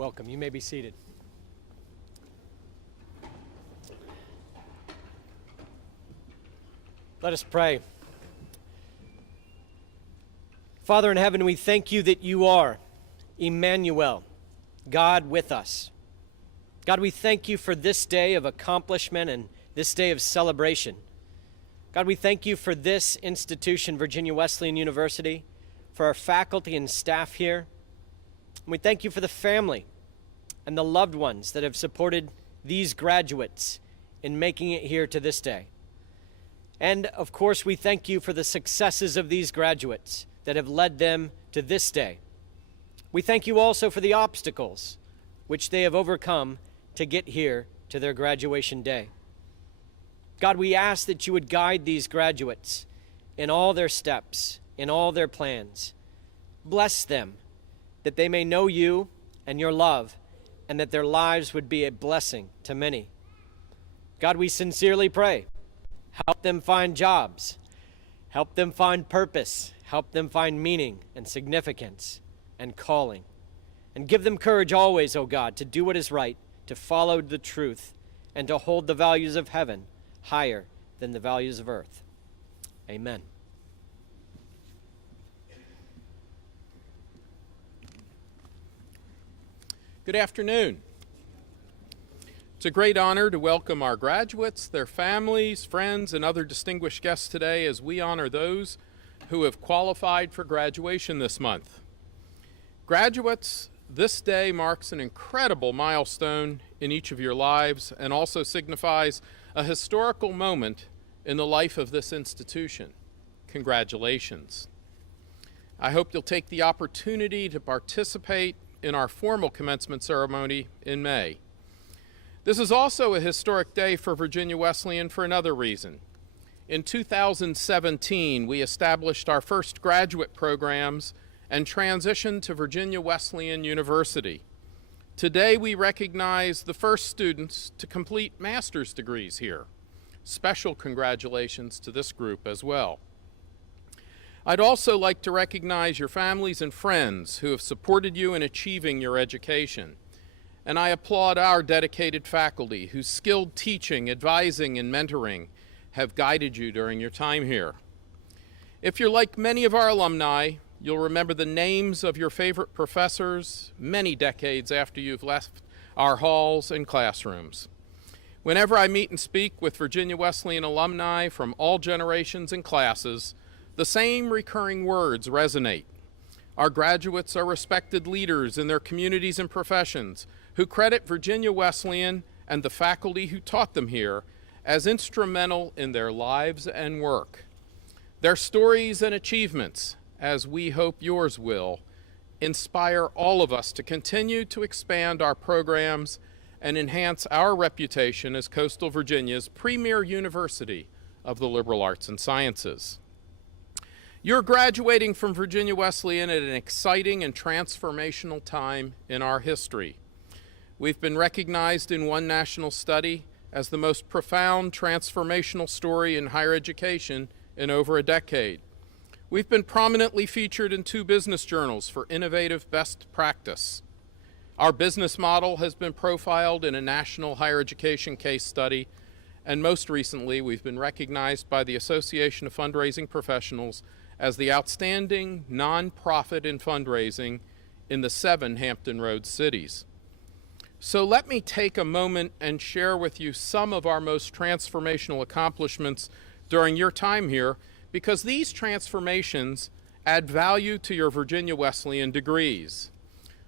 Welcome. You may be seated. Let us pray. Father in heaven, we thank you that you are Emmanuel, God with us. God, we thank you for this day of accomplishment and this day of celebration. God, we thank you for this institution, Virginia Wesleyan University, for our faculty and staff here. And we thank you for the family and the loved ones that have supported these graduates in making it here to this day. And of course, we thank you for the successes of these graduates that have led them to this day. We thank you also for the obstacles which they have overcome to get here to their graduation day. God, we ask that you would guide these graduates in all their steps, in all their plans. Bless them, that they may know you and your love, and that their lives would be a blessing to many. God, we sincerely pray. Help them find jobs. Help them find purpose. Help them find meaning and significance and calling. And give them courage always, O God, to do what is right, to follow the truth, and to hold the values of heaven higher than the values of earth. Amen. Good afternoon. It's a great honor to welcome our graduates, their families, friends, and other distinguished guests today as we honor those who have qualified for graduation this month. Graduates, this day marks an incredible milestone in each of your lives and also signifies a historical moment in the life of this institution. Congratulations. I hope you'll take the opportunity to participate in our formal commencement ceremony in May. This is also a historic day for Virginia Wesleyan for another reason. In 2017, we established our first graduate programs and transitioned to Virginia Wesleyan University. Today, we recognize the first students to complete master's degrees here. Special congratulations to this group as well. I'd also like to recognize your families and friends who have supported you in achieving your education. And I applaud our dedicated faculty whose skilled teaching, advising, and mentoring have guided you during your time here. If you're like many of our alumni, you'll remember the names of your favorite professors many decades after you've left our halls and classrooms. Whenever I meet and speak with Virginia Wesleyan alumni from all generations and classes, the same recurring words resonate. Our graduates are respected leaders in their communities and professions who credit Virginia Wesleyan and the faculty who taught them here as instrumental in their lives and work. Their stories and achievements, as we hope yours will, inspire all of us to continue to expand our programs and enhance our reputation as Coastal Virginia's premier university of the liberal arts and sciences. You're graduating from Virginia Wesleyan at an exciting and transformational time in our history. We've been recognized in one national study as the most profound transformational story in higher education in over a decade. We've been prominently featured in 2 business journals for innovative best practice. Our business model has been profiled in a national higher education case study, and most recently, we've been recognized by the Association of Fundraising Professionals as the outstanding nonprofit in fundraising in the 7 Hampton Roads cities. So let me take a moment and share with you some of our most transformational accomplishments during your time here, because these transformations add value to your Virginia Wesleyan degrees.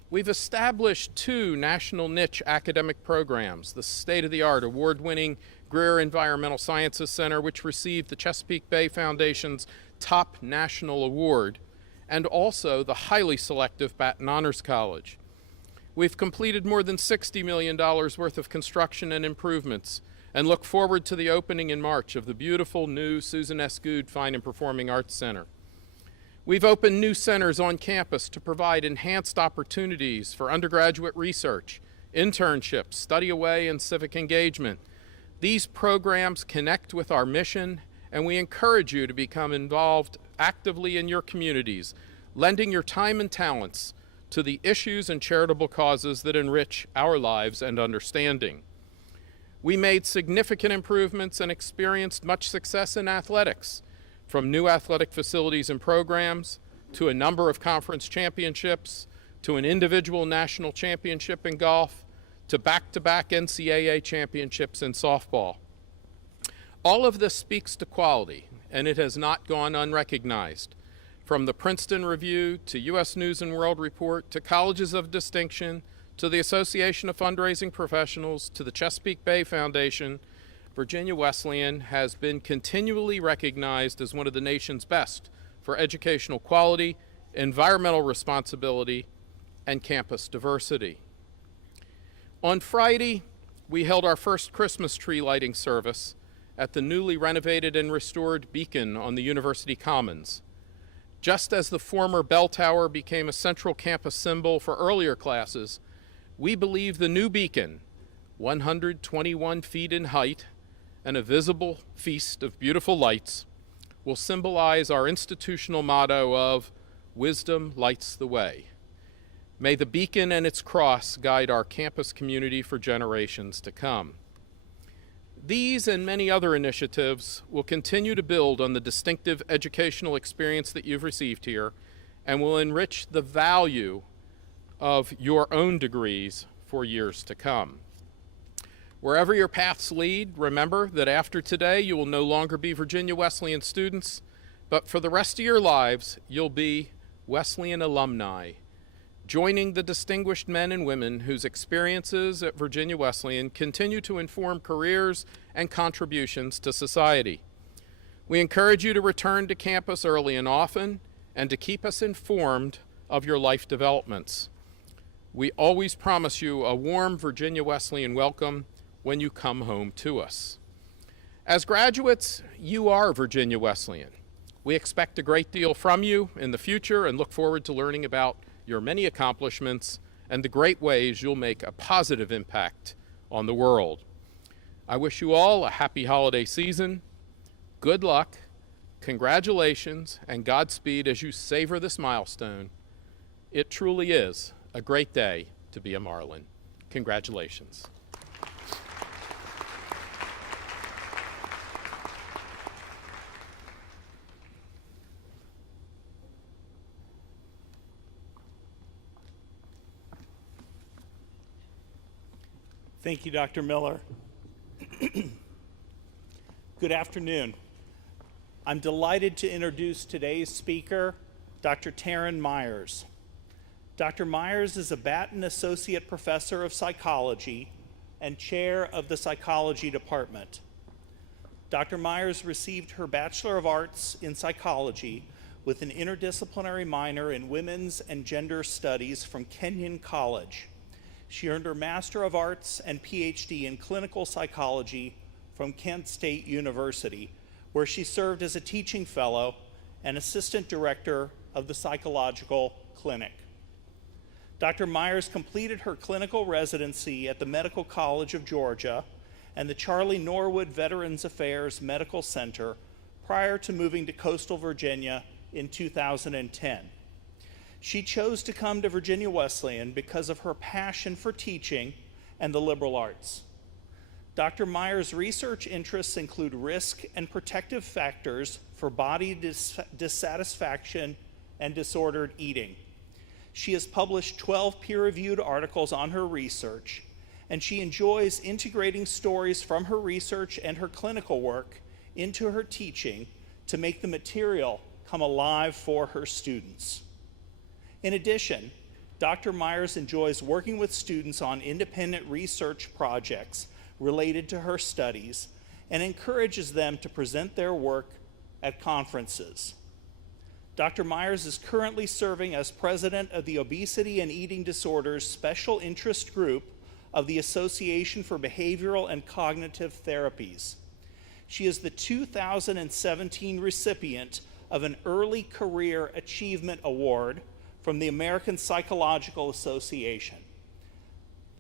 We've established 2 national niche academic programs, the state-of-the-art award-winning Greer Environmental Sciences Center, which received the Chesapeake Bay Foundation's top national award, and also the highly selective Batten Honors College. We've completed more than $60 million worth of construction and improvements and look forward to the opening in March of the beautiful new Susan S. Goode Fine and Performing Arts Center. We've opened new centers on campus to provide enhanced opportunities for undergraduate research, internships, study away, and civic engagement. These programs connect with our mission, and we encourage you to become involved actively in your communities, lending your time and talents to the issues and charitable causes that enrich our lives and understanding. We made significant improvements and experienced much success in athletics, from new athletic facilities and programs, to a number of conference championships, to an individual national championship in golf, to back-to-back NCAA championships in softball. All of this speaks to quality, and it has not gone unrecognized. From the Princeton Review to U.S. News and World Report to Colleges of Distinction to the Association of Fundraising Professionals to the Chesapeake Bay Foundation, Virginia Wesleyan has been continually recognized as one of the nation's best for educational quality, environmental responsibility, and campus diversity. On Friday, we held our first Christmas tree lighting service at the newly renovated and restored Beacon on the University Commons. Just as the former bell tower became a central campus symbol for earlier classes, we believe the new Beacon, 121 feet in height and a visible feast of beautiful lights, will symbolize our institutional motto of "Wisdom lights the way." May the Beacon and its cross guide our campus community for generations to come. These and many other initiatives will continue to build on the distinctive educational experience that you've received here and will enrich the value of your own degrees for years to come. Wherever your paths lead, remember that after today you will no longer be Virginia Wesleyan students, but for the rest of your lives you'll be Wesleyan alumni, joining the distinguished men and women whose experiences at Virginia Wesleyan continue to inform careers and contributions to society. We encourage you to return to campus early and often and to keep us informed of your life developments. We always promise you a warm Virginia Wesleyan welcome when you come home to us. As graduates, you are Virginia Wesleyan. We expect a great deal from you in the future and look forward to learning about your many accomplishments and the great ways you'll make a positive impact on the world. I wish you all a happy holiday season, good luck, congratulations, and Godspeed as you savor this milestone. It truly is a great day to be a Marlin. Congratulations. Thank you, Dr. Miller. Good afternoon. I'm delighted to introduce today's speaker, Dr. Taryn Myers. Dr. Myers is a Batten Associate Professor of Psychology and Chair of the Psychology Department. Dr. Myers received her Bachelor of Arts in Psychology with an interdisciplinary minor in Women's and Gender Studies from Kenyon College. She earned her Master of Arts and PhD in Clinical Psychology from Kent State University, where she served as a teaching fellow and assistant director of the Psychological Clinic. Dr. Myers completed her clinical residency at the Medical College of Georgia and the Charlie Norwood Veterans Affairs Medical Center prior to moving to coastal Virginia in 2010. She chose to come to Virginia Wesleyan because of her passion for teaching and the liberal arts. Dr. Myers' research interests include risk and protective factors for body dissatisfaction and disordered eating. She has published 12 peer-reviewed articles on her research, and she enjoys integrating stories from her research and her clinical work into her teaching to make the material come alive for her students. In addition, Dr. Myers enjoys working with students on independent research projects related to her studies and encourages them to present their work at conferences. Dr. Myers is currently serving as president of the Obesity and Eating Disorders Special Interest Group of the Association for Behavioral and Cognitive Therapies. She is the 2017 recipient of an Early Career Achievement Award from the American Psychological Association.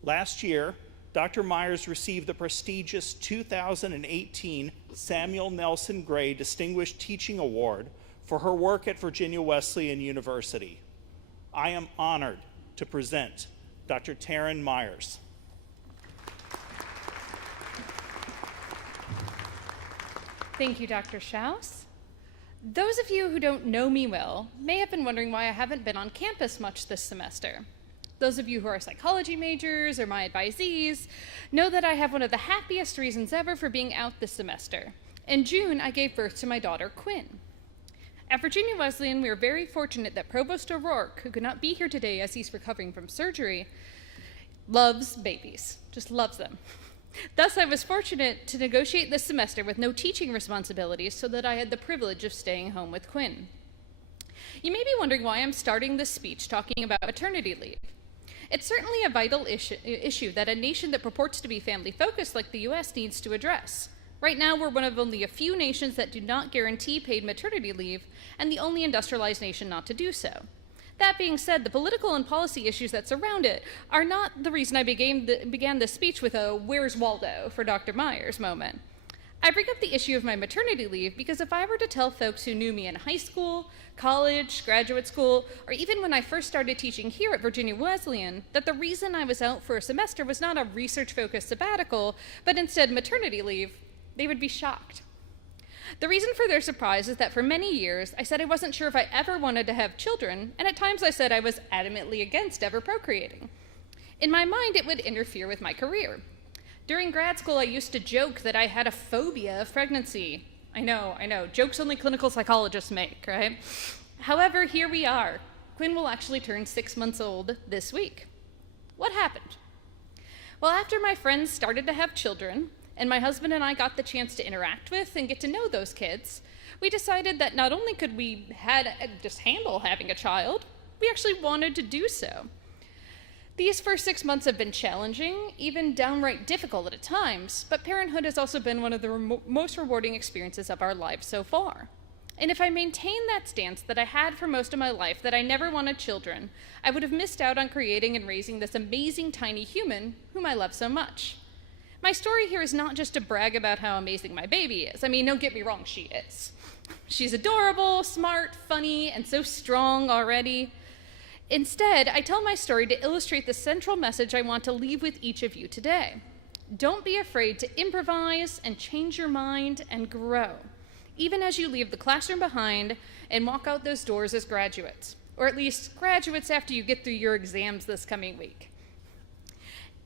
Last year, Dr. Myers received the prestigious 2018 Samuel Nelson Gray Distinguished Teaching Award for her work at Virginia Wesleyan University. I am honored to present Dr. Taryn Myers. Thank you, Dr. Schaus. Those of you who don't know me well may have been wondering why I haven't been on campus much this semester. Those of you who are psychology majors or my advisees know that I have one of the happiest reasons ever for being out this semester. In June, I gave birth to my daughter, Quinn. At Virginia Wesleyan, we are very fortunate that Provost O'Rourke, who could not be here today as he's recovering from surgery, loves babies, just loves them. Thus, I was fortunate to negotiate this semester with no teaching responsibilities so that I had the privilege of staying home with Quinn. You may be wondering why I'm starting this speech talking about maternity leave. It's certainly a vital issue that a nation that purports to be family-focused like the U.S. needs to address. Right now, we're one of only a few nations that do not guarantee paid maternity leave, and the only industrialized nation not to do so. That being said, the political and policy issues that surround it are not the reason I began this speech with a "Where's Waldo" for Dr. Myers moment. I bring up the issue of my maternity leave because if I were to tell folks who knew me in high school, college, graduate school, or even when I first started teaching here at Virginia Wesleyan, that the reason I was out for a semester was not a research-focused sabbatical, but instead maternity leave, they would be shocked. The reason for their surprise is that for many years, I said I wasn't sure if I ever wanted to have children, and at times I said I was adamantly against ever procreating. In my mind, it would interfere with my career. During grad school, I used to joke that I had a phobia of pregnancy. I know, jokes only clinical psychologists make, right? However, here we are. Quinn will actually turn 6 months old this week. What happened? Well, after my friends started to have children, and my husband and I got the chance to interact with and get to know those kids, we decided that not only could we just handle having a child, we actually wanted to do so. These first 6 months have been challenging, even downright difficult at times, but parenthood has also been one of the most rewarding experiences of our lives so far. And if I maintained that stance that I had for most of my life, that I never wanted children, I would have missed out on creating and raising this amazing tiny human whom I love so much. My story here is not just to brag about how amazing my baby is. I mean, don't get me wrong, she is. She's adorable, smart, funny, and so strong already. Instead, I tell my story to illustrate the central message I want to leave with each of you today. Don't be afraid to improvise and change your mind and grow, even as you leave the classroom behind and walk out those doors as graduates, or at least graduates after you get through your exams this coming week.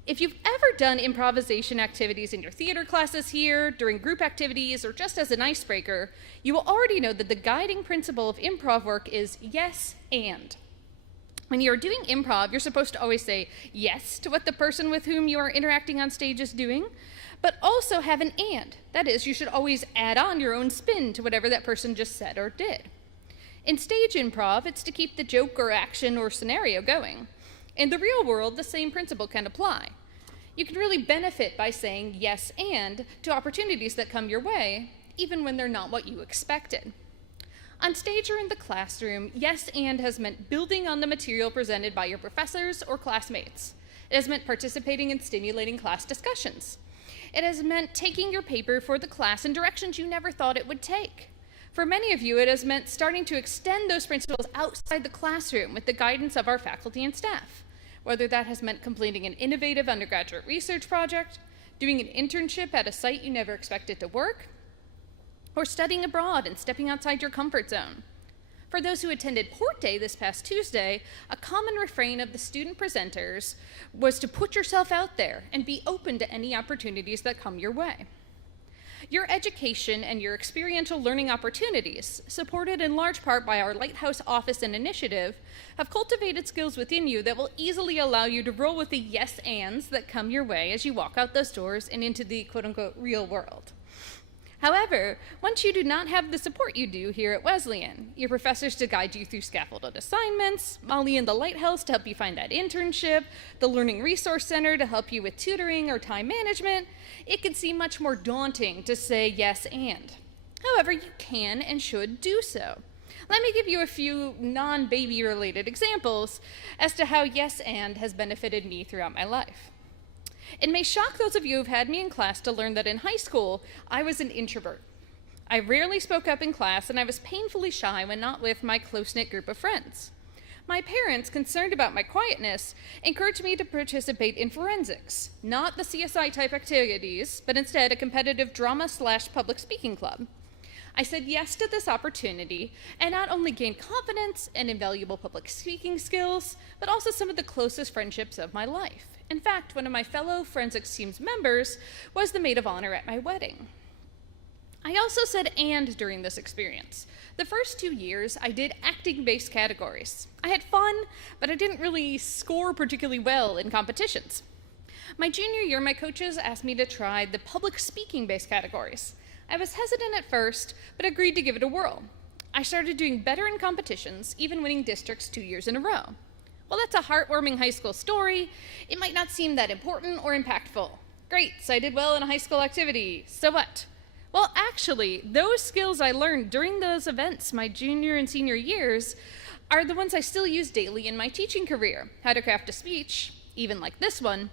If you've ever done improvisation activities in your theater classes here, during group activities, or just as an icebreaker, you will already know that the guiding principle of improv work is yes and. When you're doing improv, you're supposed to always say yes to what the person with whom you are interacting on stage is doing, but also have an and. That is, you should always add on your own spin to whatever that person just said or did. In stage improv, it's to keep the joke or action or scenario going. In the real world, the same principle can apply. You can really benefit by saying yes and to opportunities that come your way, even when they're not what you expected. On stage or in the classroom, yes and has meant building on the material presented by your professors or classmates. It has meant participating in stimulating class discussions. It has meant taking your paper for the class in directions you never thought it would take. For many of you, it has meant starting to extend those principles outside the classroom with the guidance of our faculty and staff. Whether that has meant completing an innovative undergraduate research project, doing an internship at a site you never expected to work, or studying abroad and stepping outside your comfort zone. For those who attended Port Day this past Tuesday, a common refrain of the student presenters was to put yourself out there and be open to any opportunities that come your way. Your education and your experiential learning opportunities, supported in large part by our Lighthouse Office and Initiative, have cultivated skills within you that will easily allow you to roll with the yes ands that come your way as you walk out those doors and into the quote-unquote real world. However, once you do not have the support you do here at Wesleyan, your professors to guide you through scaffolded assignments, Molly and the Lighthouse to help you find that internship, the Learning Resource Center to help you with tutoring or time management, it can seem much more daunting to say yes and. However, you can and should do so. Let me give you a few non-baby related examples as to how yes and has benefited me throughout my life. It may shock those of you who've had me in class to learn that in high school, I was an introvert. I rarely spoke up in class, and I was painfully shy when not with my close-knit group of friends. My parents, concerned about my quietness, encouraged me to participate in forensics, not the CSI type activities, but instead a competitive drama/public speaking club. I said yes to this opportunity and not only gained confidence and invaluable public speaking skills, but also some of the closest friendships of my life. In fact, one of my fellow forensics team's members was the maid of honor at my wedding. I also said and during this experience. The first 2 years, I did acting-based categories. I had fun, but I didn't really score particularly well in competitions. My junior year, my coaches asked me to try the public speaking-based categories. I was hesitant at first, but agreed to give it a whirl. I started doing better in competitions, even winning districts 2 years in a row. While that's a heartwarming high school story, it might not seem that important or impactful. Great, so I did well in a high school activity. So what? Well, actually, those skills I learned during those events my junior and senior years are the ones I still use daily in my teaching career. How to craft a speech, even like this one,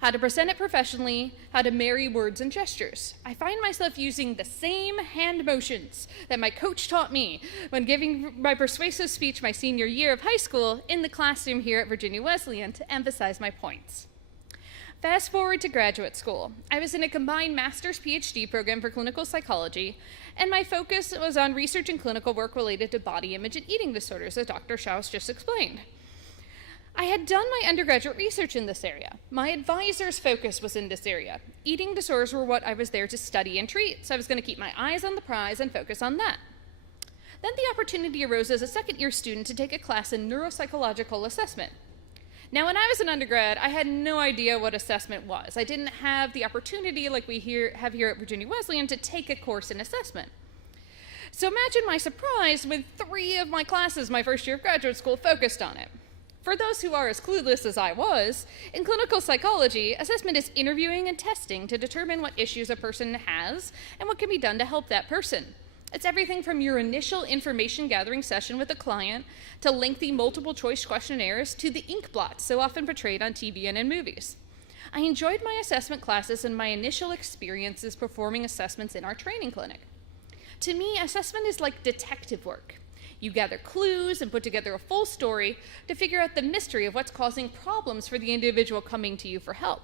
how to present it professionally, how to marry words and gestures. I find myself using the same hand motions that my coach taught me when giving my persuasive speech my senior year of high school in the classroom here at Virginia Wesleyan to emphasize my points. Fast forward to graduate school. I was in a combined master's PhD program for clinical psychology, and my focus was on research and clinical work related to body image and eating disorders, as Dr. Schaus just explained. I had done my undergraduate research in this area. My advisor's focus was in this area. Eating disorders were what I was there to study and treat, so I was going to keep my eyes on the prize and focus on that. Then the opportunity arose as a second-year student to take a class in neuropsychological assessment. Now, when I was an undergrad, I had no idea what assessment was. I didn't have the opportunity like we have here at Virginia Wesleyan to take a course in assessment. So imagine my surprise when 3 of my classes my first year of graduate school focused on it. For those who are as clueless as I was, in clinical psychology, assessment is interviewing and testing to determine what issues a person has and what can be done to help that person. It's everything from your initial information gathering session with a client to lengthy multiple choice questionnaires to the ink blots so often portrayed on TV and in movies. I enjoyed my assessment classes and my initial experiences performing assessments in our training clinic. To me, assessment is like detective work. You gather clues and put together a full story to figure out the mystery of what's causing problems for the individual coming to you for help.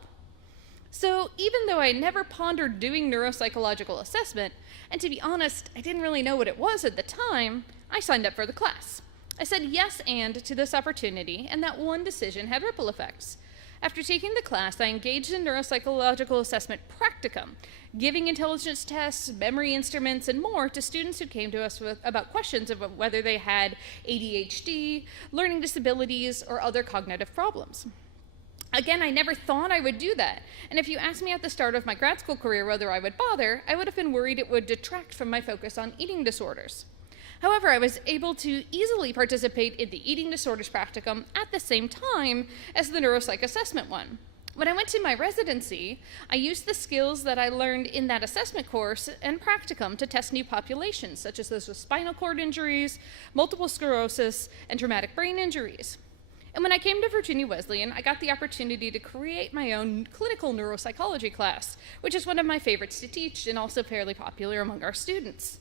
So even though I never pondered doing neuropsychological assessment, and to be honest, I didn't really know what it was at the time, I signed up for the class. I said yes and to this opportunity, and that one decision had ripple effects. After taking the class, I engaged in neuropsychological assessment practicum, giving intelligence tests, memory instruments, and more to students who came to us about questions about whether they had ADHD, learning disabilities, or other cognitive problems. Again, I never thought I would do that, and if you asked me at the start of my grad school career whether I would bother, I would have been worried it would detract from my focus on eating disorders. However, I was able to easily participate in the eating disorders practicum at the same time as the neuropsych assessment one. When I went to my residency, I used the skills that I learned in that assessment course and practicum to test new populations, such as those with spinal cord injuries, multiple sclerosis, and traumatic brain injuries. And when I came to Virginia Wesleyan, I got the opportunity to create my own clinical neuropsychology class, which is one of my favorites to teach and also fairly popular among our students.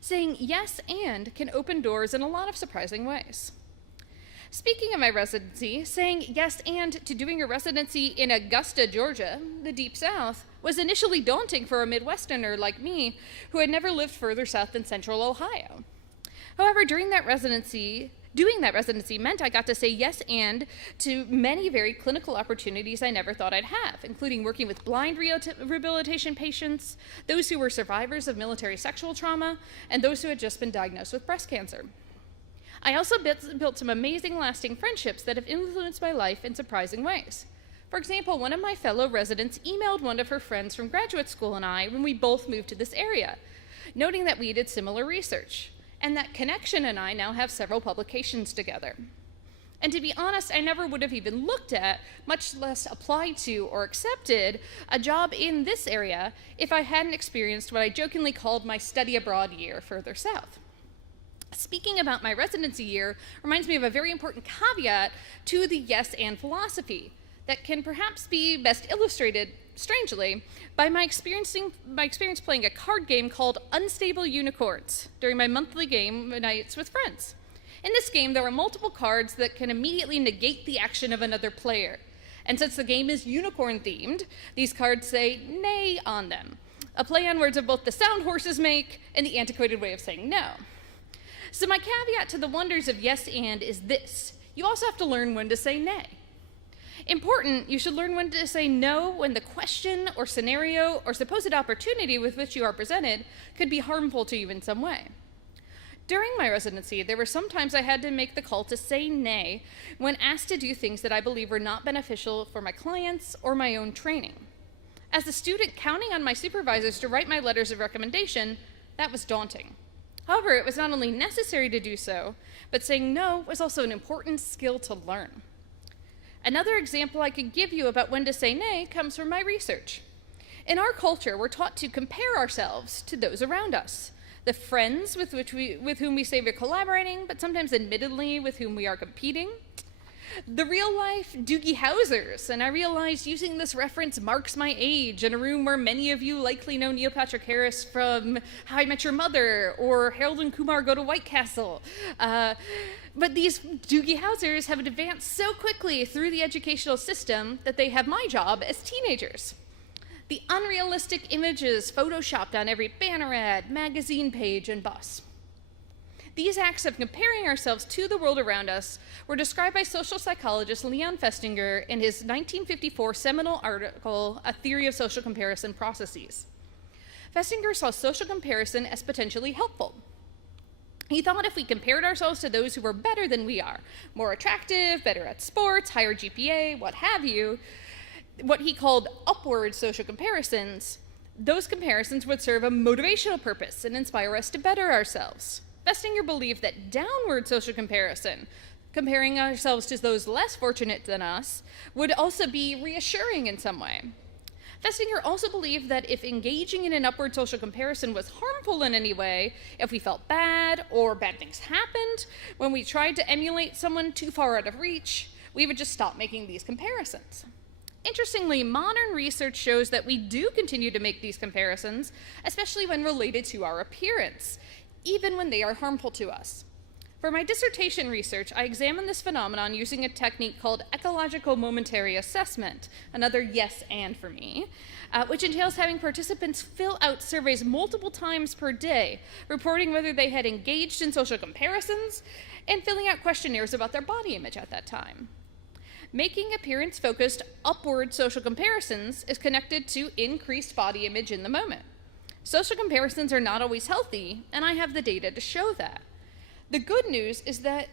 Saying yes and can open doors in a lot of surprising ways. Speaking of my residency, saying yes and to doing a residency in Augusta, Georgia, the Deep South, was initially daunting for a Midwesterner like me who had never lived further south than Central Ohio. However, doing that residency meant I got to say yes and to many very clinical opportunities I never thought I'd have, including working with blind rehabilitation patients, those who were survivors of military sexual trauma, and those who had just been diagnosed with breast cancer. I also built some amazing lasting friendships that have influenced my life in surprising ways. For example, one of my fellow residents emailed one of her friends from graduate school and I when we both moved to this area, noting that we did similar research. And that connection and I now have several publications together. And to be honest, I never would have even looked at, much less applied to or accepted, a job in this area if I hadn't experienced what I jokingly called my study abroad year further south. Speaking about my residency year reminds me of a very important caveat to the yes and philosophy that can perhaps be best illustrated, strangely, by my experience playing a card game called Unstable Unicorns during my monthly game nights with friends. In this game, there are multiple cards that can immediately negate the action of another player. And since the game is unicorn themed, these cards say nay on them, a play on words of both the sound horses make and the antiquated way of saying no. So my caveat to the wonders of yes and is this: you also have to learn when to say nay. Important, you should learn when to say no when the question or scenario or supposed opportunity with which you are presented could be harmful to you in some way. During my residency, there were some times I had to make the call to say nay when asked to do things that I believe were not beneficial for my clients or my own training. As a student counting on my supervisors to write my letters of recommendation, that was daunting. However, it was not only necessary to do so, but saying no was also an important skill to learn. Another example I could give you about when to say nay comes from my research. In our culture, we're taught to compare ourselves to those around us, the friends with whom we say we're collaborating, but sometimes admittedly with whom we are competing. The real-life Doogie Howsers, and I realize using this reference marks my age in a room where many of you likely know Neil Patrick Harris from How I Met Your Mother or Harold and Kumar Go to White Castle. But these Doogie Howsers have advanced so quickly through the educational system that they have my job as teenagers. The unrealistic images photoshopped on every banner ad, magazine page, and bus. These acts of comparing ourselves to the world around us were described by social psychologist Leon Festinger in his 1954 seminal article, A Theory of Social Comparison Processes. Festinger saw social comparison as potentially helpful. He thought if we compared ourselves to those who were better than we are, more attractive, better at sports, higher GPA, what have you, what he called upward social comparisons, those comparisons would serve a motivational purpose and inspire us to better ourselves. Festinger believed that downward social comparison, comparing ourselves to those less fortunate than us, would also be reassuring in some way. Festinger also believed that if engaging in an upward social comparison was harmful in any way, if we felt bad or bad things happened when we tried to emulate someone too far out of reach, we would just stop making these comparisons. Interestingly, modern research shows that we do continue to make these comparisons, especially when related to our appearance, even when they are harmful to us. For my dissertation research, I examined this phenomenon using a technique called ecological momentary assessment, another yes and for me, which entails having participants fill out surveys multiple times per day, reporting whether they had engaged in social comparisons and filling out questionnaires about their body image at that time. Making appearance-focused upward social comparisons is connected to increased body image in the moment. Social comparisons are not always healthy, and I have the data to show that. The good news is that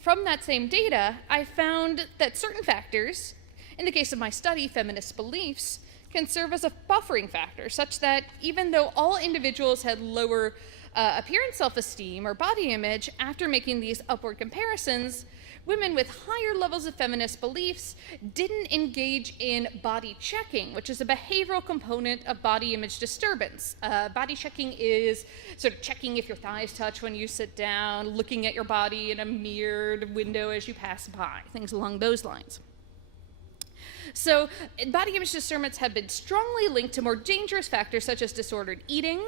from that same data, I found that certain factors, in the case of my study, feminist beliefs, can serve as a buffering factor, such that even though all individuals had lower appearance self-esteem or body image after making these upward comparisons, women with higher levels of feminist beliefs didn't engage in body checking, which is a behavioral component of body image disturbance. Body checking is sort of checking if your thighs touch when you sit down, looking at your body in a mirrored window as you pass by, things along those lines. So body image disturbances have been strongly linked to more dangerous factors such as disordered eating,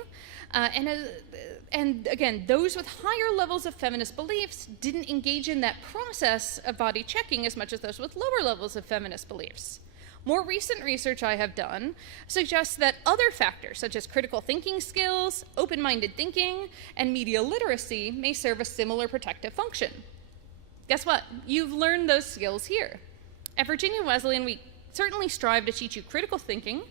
and again, those with higher levels of feminist beliefs didn't engage in that process of body checking as much as those with lower levels of feminist beliefs. More recent research I have done suggests that other factors such as critical thinking skills, open-minded thinking, and media literacy may serve a similar protective function. Guess what? You've learned those skills here. At Virginia Wesleyan, we certainly strive to teach you critical thinking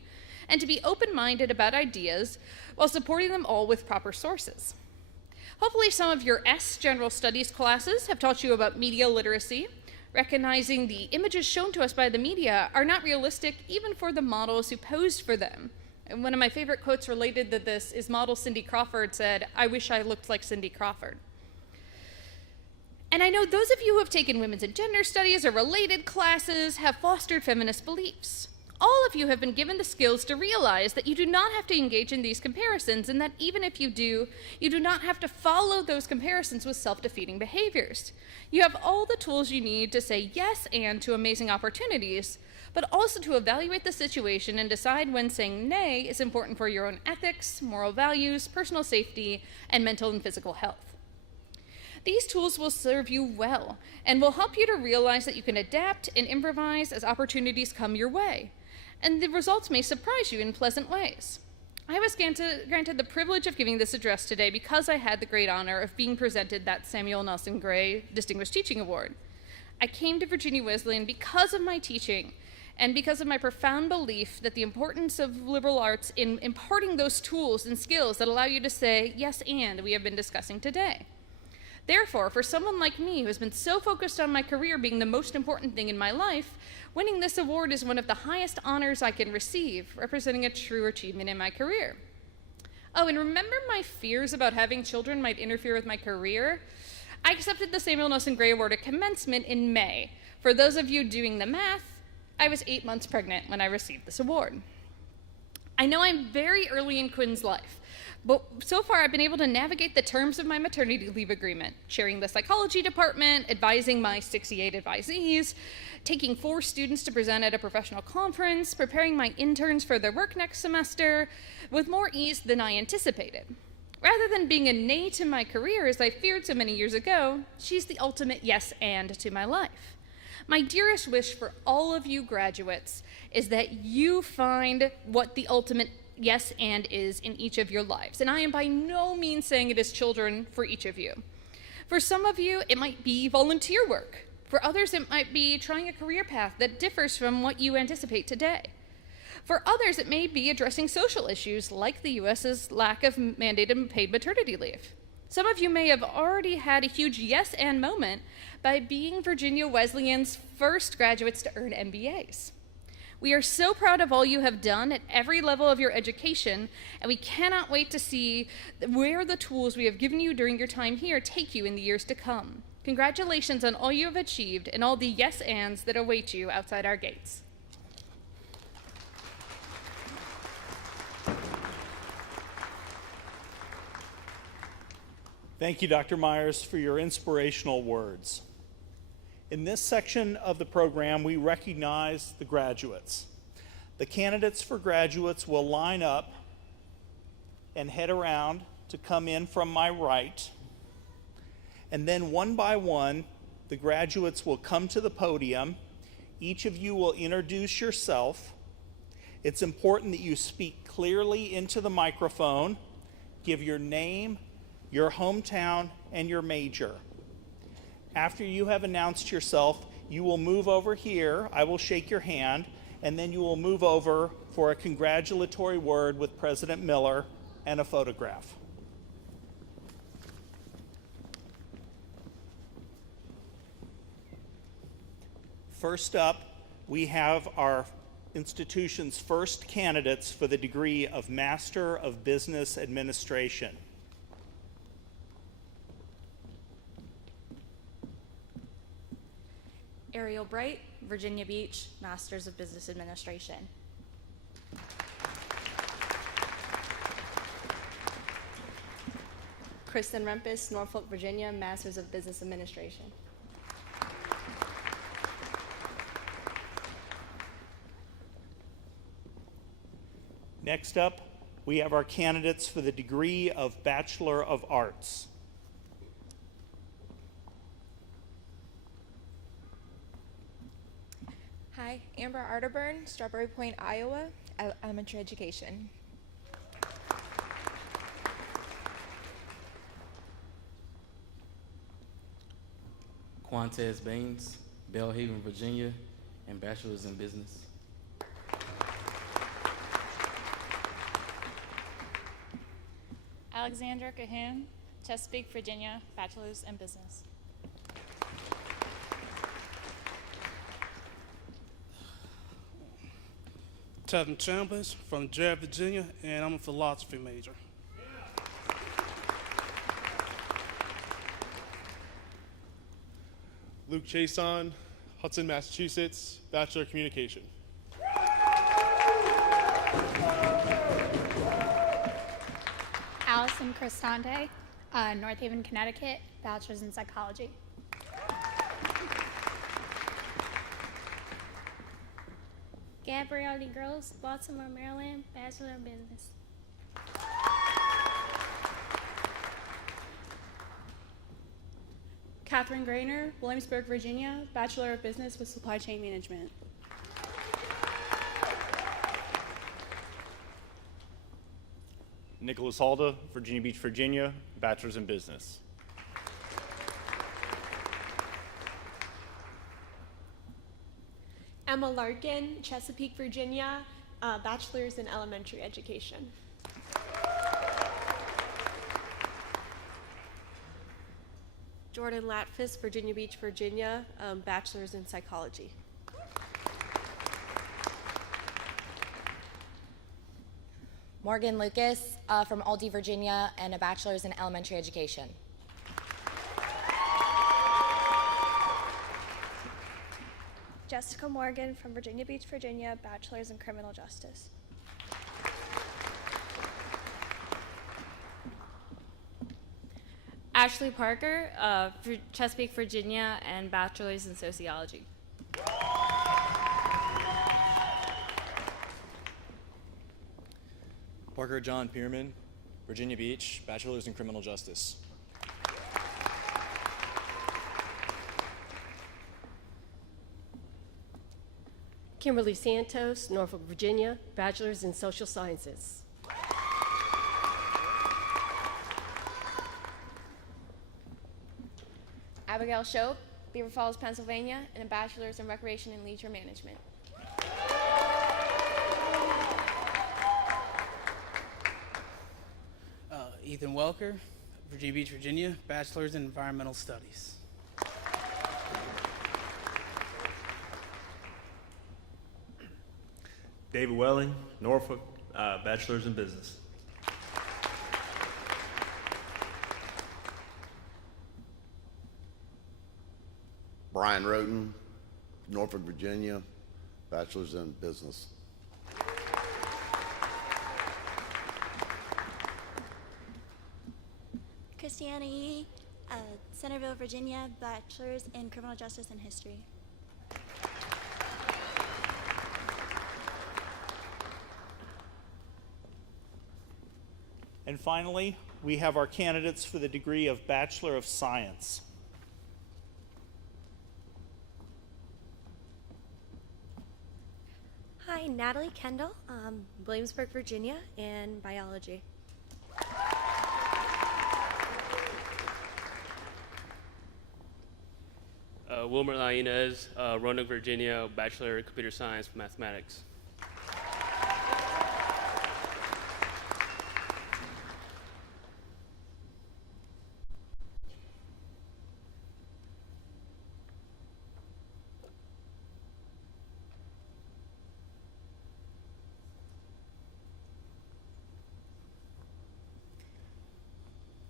and to be open-minded about ideas while supporting them all with proper sources. Hopefully some of your General Studies classes have taught you about media literacy, recognizing the images shown to us by the media are not realistic even for the models who posed for them. And one of my favorite quotes related to this is model Cindy Crawford said, "I wish I looked like Cindy Crawford." And I know those of you who have taken women's and gender studies or related classes have fostered feminist beliefs. All of you have been given the skills to realize that you do not have to engage in these comparisons, and that even if you do not have to follow those comparisons with self-defeating behaviors. You have all the tools you need to say yes and to amazing opportunities, but also to evaluate the situation and decide when saying nay is important for your own ethics, moral values, personal safety, and mental and physical health. These tools will serve you well and will help you to realize that you can adapt and improvise as opportunities come your way, and the results may surprise you in pleasant ways. I was granted the privilege of giving this address today because I had the great honor of being presented that Samuel Nelson Gray Distinguished Teaching Award. I came to Virginia Wesleyan because of my teaching and because of my profound belief that the importance of liberal arts in imparting those tools and skills that allow you to say yes and we have been discussing today. Therefore, for someone like me who has been so focused on my career being the most important thing in my life, winning this award is one of the highest honors I can receive, representing a true achievement in my career. Oh, and remember my fears about having children might interfere with my career? I accepted the Samuel Nelson Gray Award at commencement in May. For those of you doing the math, I was 8 months pregnant when I received this award. I know I'm very early in Quinn's life, but so far I've been able to navigate the terms of my maternity leave agreement, chairing the psychology department, advising my 68 advisees, taking 4 students to present at a professional conference, preparing my interns for their work next semester, with more ease than I anticipated. Rather than being a nay to my career as I feared so many years ago, she's the ultimate yes and to my life. My dearest wish for all of you graduates is that you find what the ultimate yes and is in each of your lives. And I am by no means saying it is children for each of you. For some of you, it might be volunteer work. For others, it might be trying a career path that differs from what you anticipate today. For others, it may be addressing social issues like the U.S.'s lack of mandated paid maternity leave. Some of you may have already had a huge yes and moment by being Virginia Wesleyan's first graduates to earn MBAs. We are so proud of all you have done at every level of your education, and we cannot wait to see where the tools we have given you during your time here take you in the years to come. Congratulations on all you have achieved and all the yes ands that await you outside our gates. Thank you, Dr. Myers, for your inspirational words. In this section of the program, we recognize the graduates. The candidates for graduates will line up and head around to come in from my right. And then one by one, the graduates will come to the podium. Each of you will introduce yourself. It's important that you speak clearly into the microphone, give your name, your hometown, and your major. After you have announced yourself, you will move over here. I will shake your hand, and then you will move over for a congratulatory word with President Miller and a photograph. First up, we have our institution's first candidates for the degree of Master of Business Administration. Ariel Bright, Virginia Beach, Masters of Business Administration. Kristen Rempis, Norfolk, Virginia, Masters of Business Administration. Next up, we have our candidates for the degree of Bachelor of Arts. Hi, Amber Arterburn, Strawberry Point, Iowa, elementary education. Quantez Baines, Belhaven, Virginia, and Bachelor's in Business. Alexandra Cahoon, Chesapeake, Virginia, Bachelor's in Business. Tevin Chambers from Jared, Virginia, and I'm a philosophy major. Luke Chason, Hudson, Massachusetts, Bachelor of Communication. Allison Cristante, North Haven, Connecticut, Bachelor's in Psychology. Gabrielle Gross, Baltimore, Maryland, Bachelor of Business. Catherine Grainer, Williamsburg, Virginia, Bachelor of Business with Supply Chain Management. Nicholas Halda, Virginia Beach, Virginia, Bachelor's in Business. Emma Larkin, Chesapeake, Virginia, Bachelor's in Elementary Education. Jordan Latfis, Virginia Beach, Virginia, Bachelor's in Psychology. Morgan Lucas from Aldie, Virginia, and a Bachelor's in Elementary Education. Jessica Morgan from Virginia Beach, Virginia, Bachelor's in Criminal Justice. Ashley Parker, Chesapeake, Virginia, and Bachelor's in Sociology. Parker John Pierman, Virginia Beach, Bachelor's in Criminal Justice. Kimberly Santos, Norfolk, Virginia, Bachelor's in Social Sciences. Abigail Shope, Beaver Falls, Pennsylvania, and a Bachelor's in Recreation and Leisure Management. Ethan Welker, Virginia Beach, Virginia, Bachelor's in Environmental Studies. David Welling, Norfolk, Bachelor's in Business. Brian Roten, Norfolk, Virginia, Bachelor's in Business. Christiana Yee, Centerville, Virginia, Bachelor's in Criminal Justice and History. And finally, we have our candidates for the degree of Bachelor of Science. Hi, Natalie Kendall, Williamsburg, Virginia, in biology. Wilmer Lainez, Roanoke, Virginia, Bachelor of Computer Science with Mathematics.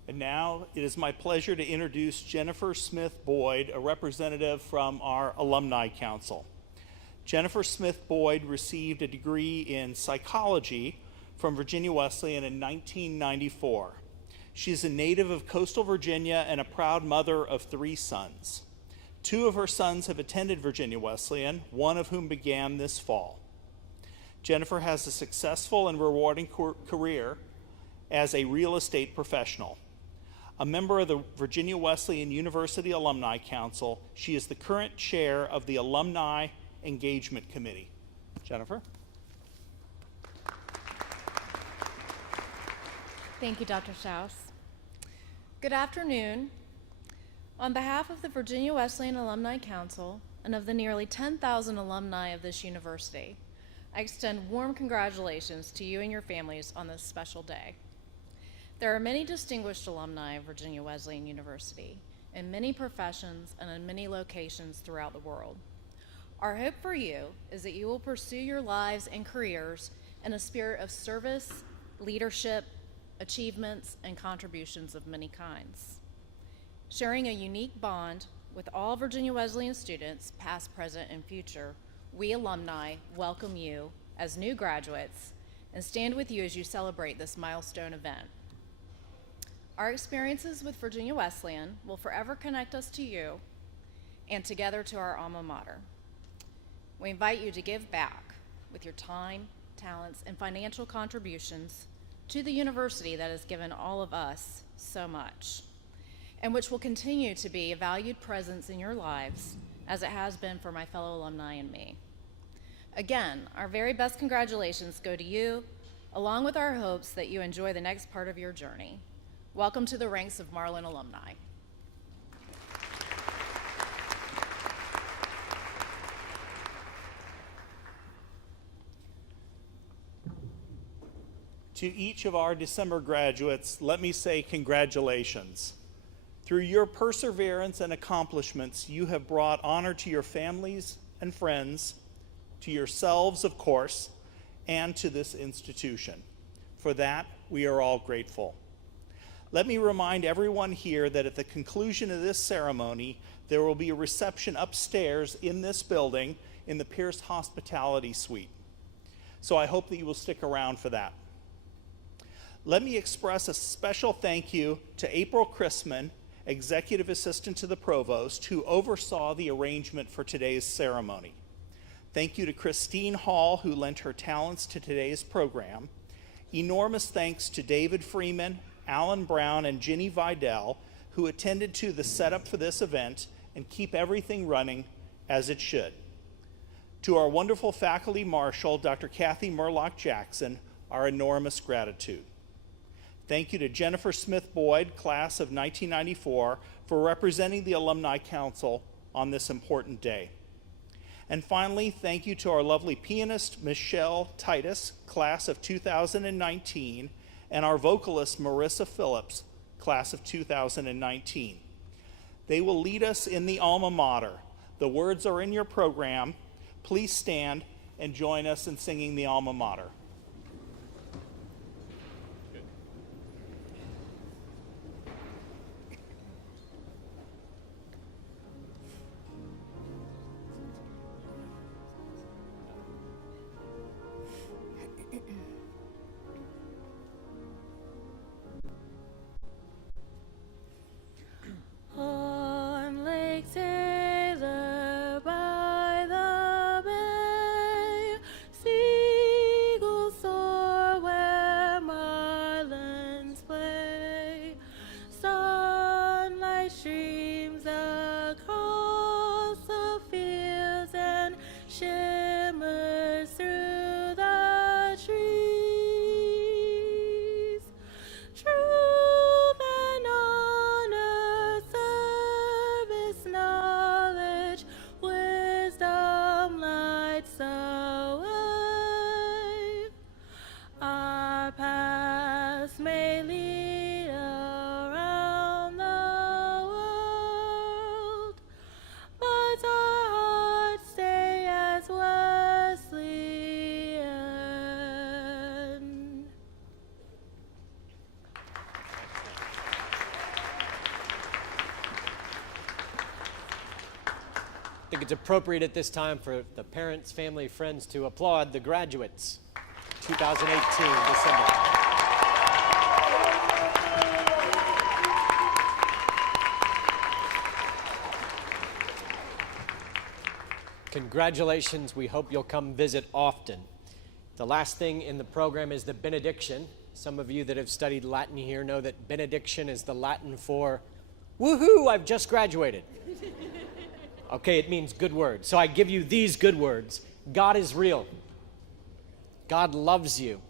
And now it is my pleasure to introduce Jennifer Smith Boyd, a representative from our Alumni Council. Jennifer Smith Boyd received a degree in psychology from Virginia Wesleyan in 1994. She is a native of coastal Virginia and a proud mother of 3 sons. 2 of her sons have attended Virginia Wesleyan, one of whom began this fall. Jennifer has a successful and rewarding career as a real estate professional. A member of the Virginia Wesleyan University Alumni Council, she is the current chair of the Alumni Engagement Committee. Jennifer? Thank you, Dr. Schaus. Good afternoon. On behalf of the Virginia Wesleyan Alumni Council and of the nearly 10,000 alumni of this university, I extend warm congratulations to you and your families on this special day. There are many distinguished alumni of Virginia Wesleyan University in many professions and in many locations throughout the world. Our hope for you is that you will pursue your lives and careers in a spirit of service, leadership, achievements, and contributions of many kinds. Sharing a unique bond with all Virginia Wesleyan students, past, present, and future, we alumni welcome you as new graduates and stand with you as you celebrate this milestone event. Our experiences with Virginia Wesleyan will forever connect us to you and together to our alma mater. We invite you to give back with your time, talents, and financial contributions to the university that has given all of us so much. and which will continue to be a valued presence in your lives as it has been for my fellow alumni and me. Again, our very best congratulations go to you, along with our hopes that you enjoy the next part of your journey. Welcome to the ranks of Marlin alumni. To each of our December graduates, let me say congratulations. Through your perseverance and accomplishments, you have brought honor to your families and friends, to yourselves, of course, and to this institution. For that, we are all grateful. Let me remind everyone here that at the conclusion of this ceremony, there will be a reception upstairs in this building in the Pierce Hospitality Suite. So I hope that you will stick around for that. Let me express a special thank you to April Chrisman, Executive Assistant to the Provost, who oversaw the arrangement for today's ceremony. Thank you to Christine Hall, who lent her talents to today's program. Enormous thanks to David Freeman, Alan Brown, and Ginny Vidal, who attended to the setup for this event and keep everything running as it should. To our wonderful faculty marshal, Dr. Kathy Murlock Jackson, our enormous gratitude. Thank you to Jennifer Smith Boyd, class of 1994, for representing the Alumni Council on this important day. And finally, thank you to our lovely pianist, Michelle Titus, class of 2019, and our vocalist, Marissa Phillips, class of 2019. They will lead us in the alma mater. The words are in your program. Please stand and join us in singing the alma mater. On Lake Taylor by the bay, seagulls soar where marlins play. Sunlight streams across the fields and shimmers through the trees. Truth and honor, service, knowledge, wisdom lights the way. Our paths may lead around the world, but our hearts stay as Wesleyan. I think it's appropriate at this time for the parents, family, friends to applaud the graduates. 2018, December. Congratulations. We hope you'll come visit often. The last thing in the program is the benediction. Some of you that have studied Latin here know that benediction is the Latin for, woohoo, I've just graduated. Okay, it means good words. So I give you these good words. God is real. God loves you.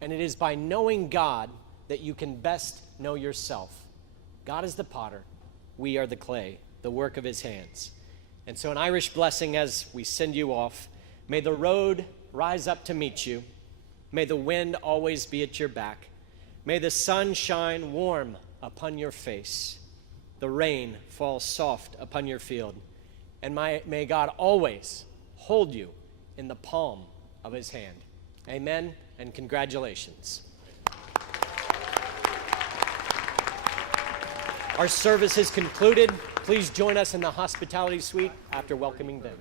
And it is by knowing God that you can best know yourself. God is the potter. We are the clay, the work of his hands. And so an Irish blessing as we send you off. May the road rise up to meet you. May the wind always be at your back. May the sun shine warm upon your face. The rain fall soft upon your field. And may God always hold you in the palm of his hand. Amen, and congratulations. Our service is concluded. Please join us in the hospitality suite after welcoming them.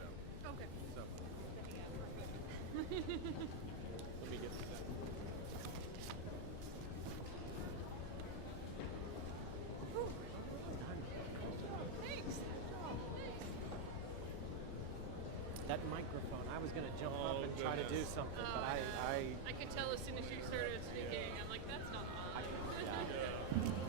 That microphone, I was going to jump up and try to do something, but I could tell as soon as you started speaking. I'm like, that's not on.